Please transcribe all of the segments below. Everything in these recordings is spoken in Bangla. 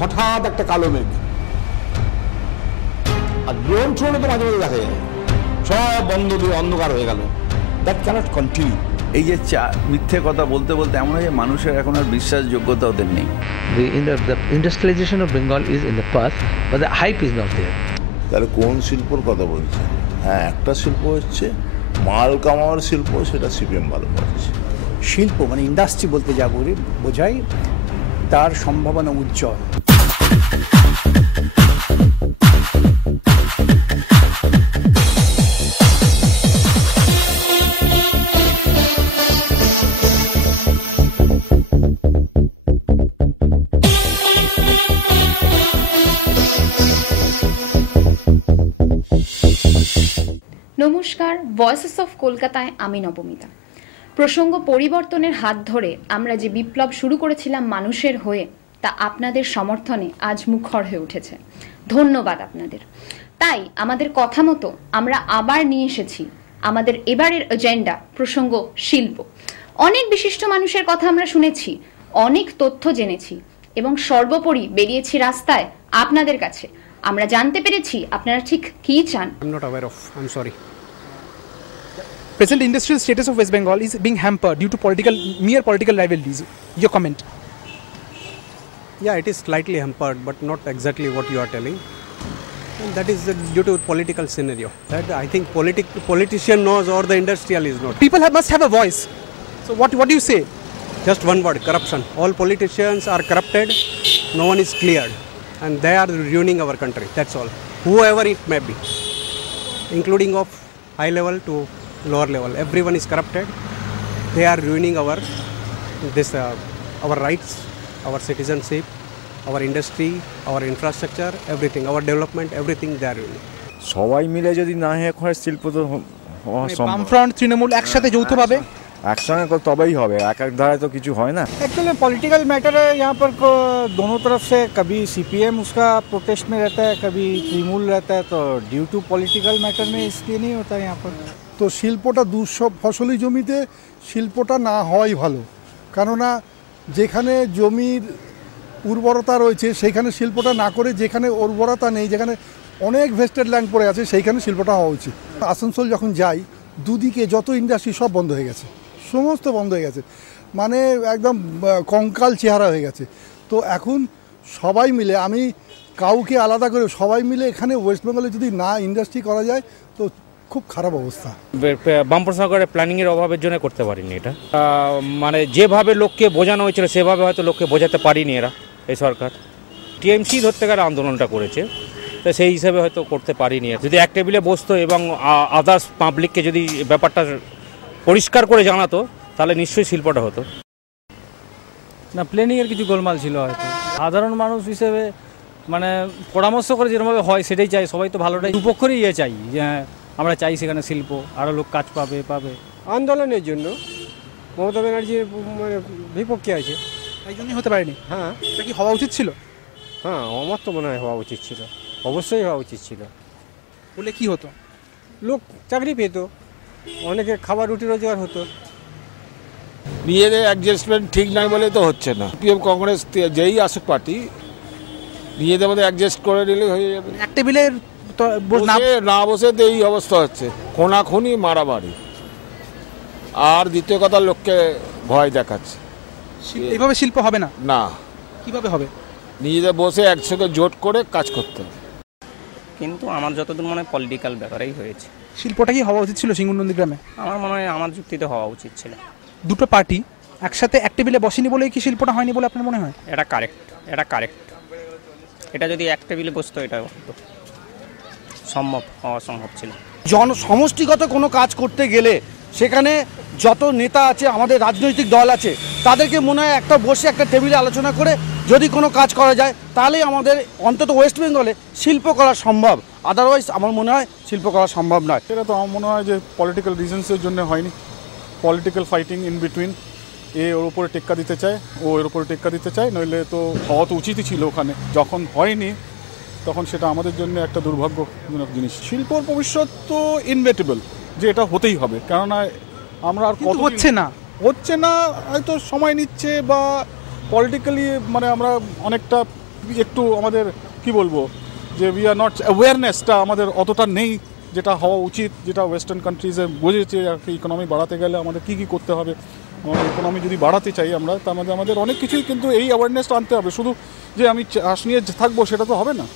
হঠাৎ একটা কালো মেঘ, আর ড্রোন ট্রোনে তো মাঝে মাঝে দেখা যায়, সব বন্ধ দিয়ে অন্ধকার হয়ে গেল। That cannot continue. এই যে মিথ্যে কথা বলতে বলতে এমন হয় যে মানুষের এখন আর বিশ্বাসযোগ্যতা ওদের নেই। The industrialization of Bengal is in the past, but the hype is not there. তাহলে কোন শিল্পর কথা বলছে? হ্যাঁ, একটা শিল্প হচ্ছে মাল কামাওয়ার শিল্প, সেটা সিপিএম ভালো করছে। শিল্প মানে ইন্ডাস্ট্রি বলতে যা বোঝায়, তার সম্ভাবনা উজ্জ্বল। নমস্কার, ভয়েসেস অফ কলকাতায় আমি নবমিতা। প্রসঙ্গ পরিবর্তনের হাত ধরে আমরা যে বিপ্লব শুরু করেছিলাম মানুষের হয়ে, তা আপনাদের সমর্থনে আজ মুখর হয়ে উঠেছে। ধন্যবাদ আপনাদের। তাই আমাদের কথা মতো আমরা আবার নিয়ে এসেছি আমাদের এবারের এজেন্ডা, প্রসঙ্গ শিল্প। অনেক বিশিষ্ট মানুষের কথা আমরা শুনেছি, অনেক তথ্য জেনেছি এবং সর্বোপরি বেরিয়েছি রাস্তায় আপনাদের কাছে। আমরা জানতে পেরেছি আপনারা ঠিক কী চান। I'm not aware of. I'm sorry. Present industrial status of West Bengal is being hampered due to mere political rivalries. Your comment? Yeah, it is slightly hampered, but not exactly what you are telling. And that is due to political scenario. That I think politician knows or the industrial is not. People must have a voice. So what do you say? Just one word: corruption. All politicians are corrupted. No one is cleared, and they are ruining our country. That's all. Whoever it may be, including of high level to lower level, everyone is corrupted. They are ruining our rights, our citizenship, our industry, our infrastructure, everything, our development, everything they are ruining. সবাই মিলে যদি না হয় শিল্প তো বামফ্রন্ট তৃণমূল একসাথে যৌথভাবে একসঙ্গে তবেই হবে, এক ধারায় তো কিছু হয় না। एक्चुअली पॉलिटिकल मैटर है यहाँ पर, दोनों तरफ से कभी सीपीएम उसका प्रोटेस्ट में रहता है, कभी तृणमूल रहता है, तो ड्यू टू पॉलिटिकल मैटर में इसलिए नहीं होता है यहाँ पर। তো শিল্পটা দুঃসব ফসলি জমিতে শিল্পটা না হওয়াই ভালো, কেননা যেখানে জমির উর্বরতা রয়েছে সেইখানে শিল্পটা না করে, যেখানে উর্বরতা নেই, যেখানে অনেক ভেস্টেড ল্যান্ড পড়ে আছে, সেইখানে শিল্পটা হওয়া উচিত। আসানসোল যখন যাই, দুদিকে যত ইন্ডাস্ট্রি সব বন্ধ হয়ে গেছে, সমস্ত বন্ধ হয়ে গেছে, মানে একদম কঙ্কাল চেহারা হয়ে গেছে। তো এখন সবাই মিলে, আমি কাউকে আলাদা করে, সবাই মিলে এখানে ওয়েস্ট বেঙ্গলে যদি না ইন্ডাস্ট্রি করা যায় তো খুব খারাপ অবস্থা। বামফ্রন্ট সরকারের প্ল্যানিংয়ের অভাবের জন্য করতে পারিনি এটা। মানে যেভাবে লোককে বোঝানো হয়েছিল সেভাবে হয়তো লোককে বোঝাতে পারিনি এরা, এই সরকার। টিএমসি ধরতে গেলে আন্দোলনটা করেছে, তো সেই হিসাবে হয়তো করতে পারিনি। যদি এক টেবিলে বসতো এবং আদার্স পাবলিককে যদি ব্যাপারটা পরিষ্কার করে জানাতো, তাহলে নিশ্চয়ই শিল্পটা হতো না। প্ল্যানিংয়ের কিছু গোলমাল ছিল হয়তো। সাধারণ মানুষ হিসেবে মানে পরামর্শ করে যেরকমভাবে হয় সেটাই চাই, সবাই তো ভালোটাই, দুপক্ষেরই চাই যে আমরা চাই সেখানে শিল্প, আরও লোক কাজ পাবে। আন্দোলনের জন্য মমতা ব্যানার্জির মানে বিপক্ষে আছে, তাই জন্যই হতে পারেনি। হ্যাঁ, এটা কি হওয়া উচিত ছিল? হ্যাঁ, আমার তো মনে হয় হওয়া উচিত ছিল, অবশ্যই হওয়া উচিত ছিল। বলে কি হতো? লোক চাকরি পেত, অনেকে খাবার রুটি রোজগার হতো। নিজেদের অ্যাডজাস্টমেন্ট ঠিক নয় বলে তো হচ্ছে না। পিএম কংগ্রেস যেই আসুক পার্টি, নিজেদের মধ্যে অ্যাডজাস্ট করে নিলে হয়ে যাবে। এক টেবিলের না বসে তো এই অবস্থা হচ্ছে, খুনাখুনি, মারামারি, আর দ্বিতীয় কথা লোককে ভয় দেখাচ্ছে। এইভাবে শিল্প হবে না। না, কিভাবে হবে? নিজেদের বসে একসাথে জোট করে কাজ করতে হবে। কিন্তু আমার যতদূর মনে হয় পলিটিক্যাল ব্যাপারেই হয়েছে। শিল্পটা কি হওয়া উচিত ছিল সিঙ্গুর নন্দীগ্রামে? আমার মনে হয় আমার যুক্তিতে হওয়া উচিত ছিল। দুটো পার্টি একসাথে এক টেবিলে বসেনি বলেই কি শিল্পটা হয়নি বলে আপনার মনে হয়? এটা কারেক্ট। এটা যদি এক টেবিলে বসতো, এটা হওয়া সম্ভব ছিল। সমষ্টিগত কোনো কাজ করতে গেলে সেখানে যত নেতা আছে, আমাদের রাজনৈতিক দল আছে, তাদেরকে মনে হয় একটা বসে একটা টেবিলে আলোচনা করে যদি কোনো কাজ করা যায়, তাহলেই আমাদের অন্তত ওয়েস্ট বেঙ্গলে শিল্প করা সম্ভব। আদারওয়াইজ আমার মনে হয় শিল্প করা সম্ভব নয়। এটা তো আমার মনে হয় যে পলিটিক্যাল রিজনসের জন্য হয়নি, পলিটিক্যাল ফাইটিং ইন বিটুইন। ওর উপরে টেক্কা দিতে চায়, ও এর উপরে টেক্কা দিতে চায়, নইলে তো হওয়া তো উচিতই ছিল ওখানে। যখন হয়নি তখন সেটা আমাদের জন্য একটা দুর্ভাগ্যজনক জিনিস। শিল্পর ভবিষ্যৎ তো ইনভেটেবল, যে এটা হতেই হবে, কেননা আমরা আর কত হচ্ছে না, হয়তো সময় নিচ্ছে, বা পলিটিক্যালি মানে আমরা অনেকটা একটু আমাদের কি বলবো যে উই আর নট অ্যাওয়ারনেসটা আমাদের অতটা নেই যেটা হওয়া উচিত, যেটা ওয়েস্টার্ন কান্ট্রিজে বুঝেছে আর কি। ইকোনমি বাড়াতে গেলে আমাদের কী কী করতে হবে, আমাদের ইকোনমি যদি বাড়াতে চাই আমরা, তার মধ্যে আমাদের অনেক কিছুই কিন্তু এই অ্যাওয়ারনেসটা আনতে হবে। শুধু যে আমি চাষ নিয়ে থাকবো সেটা তো হবে না,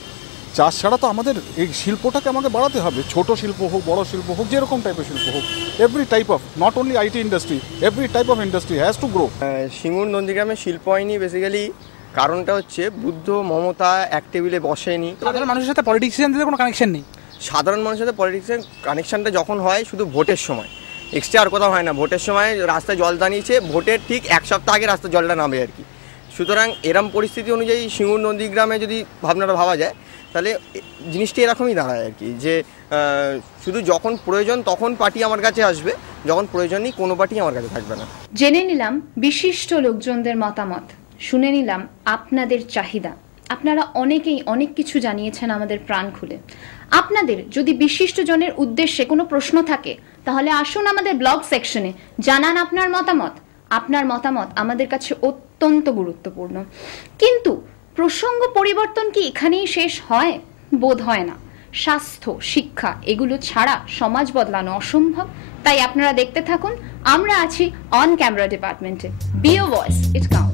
চাষ ছাড়া তো আমাদের এই শিল্পটাকে আমাকে বাড়াতে হবে। ছোট শিল্প হোক, বড় শিল্প হোক, যেরকম টাইপের শিল্প হোক, every type of, not only IT industry, every type of industry has to grow. Singur নন্দীগ্রামে শিল্প হয়নি বেসিক্যালি কারণটা হচ্ছে বুদ্ধ মমতা এক টেবিলে বসেনি। সাধারণ মানুষের সাথে পলিটিশিয়ানদের কোনো কানেকশন নেই। সাধারণ মানুষের সাথে পলিটিক্সের কানেকশানটা যখন হয় শুধু ভোটের সময়, এক্সট্রা আর কোথাও হয় না। ভোটের সময় রাস্তায় জল দাঁড়িয়েছে, ভোটের ঠিক এক সপ্তাহ আগে রাস্তায় জলটা নামে আর কি। সুতরাং এরম পরিস্থিতি অনুযায়ী সিঙ্গুর নন্দীগ্রামে যদি ভাবনাটা ভাবা যায় তাহলে জিনিসটি এরকমই দাঁড়ায় আর কি, যে শুধু যখন প্রয়োজন তখন পার্টি আমার কাছে আসবে, যখন প্রয়োজন নেই কোনো পার্টি আমার কাছে থাকবে না। জেনে নিলাম বিশিষ্ট লোকজনদের মতামত, শুনে নিলাম আপনাদের চাহিদা। আপনারা অনেকেই অনেক কিছু জানিয়েছেন আমাদের প্রাণ খুলে। আপনাদের যদি বিশিষ্টজনের উদ্দেশ্যে কোনো প্রশ্ন থাকে তাহলে আসুন আমাদের ব্লগ সেকশনে জানান আপনার মতামত। আপনার মতামত আমাদের কাছে অত্যন্ত গুরুত্বপূর্ণ। কিন্তু প্রসঙ্গ পরিবর্তন কি এখানেই শেষ হয়? বোধ হয় না। স্বাস্থ্য, শিক্ষা এগুলো ছাড়া সমাজ বদলানো অসম্ভব। তাই আপনারা দেখতে থাকুন, আমরা আছি অন ক্যামেরা ডিপার্টমেন্টে। Be a voice, it counts.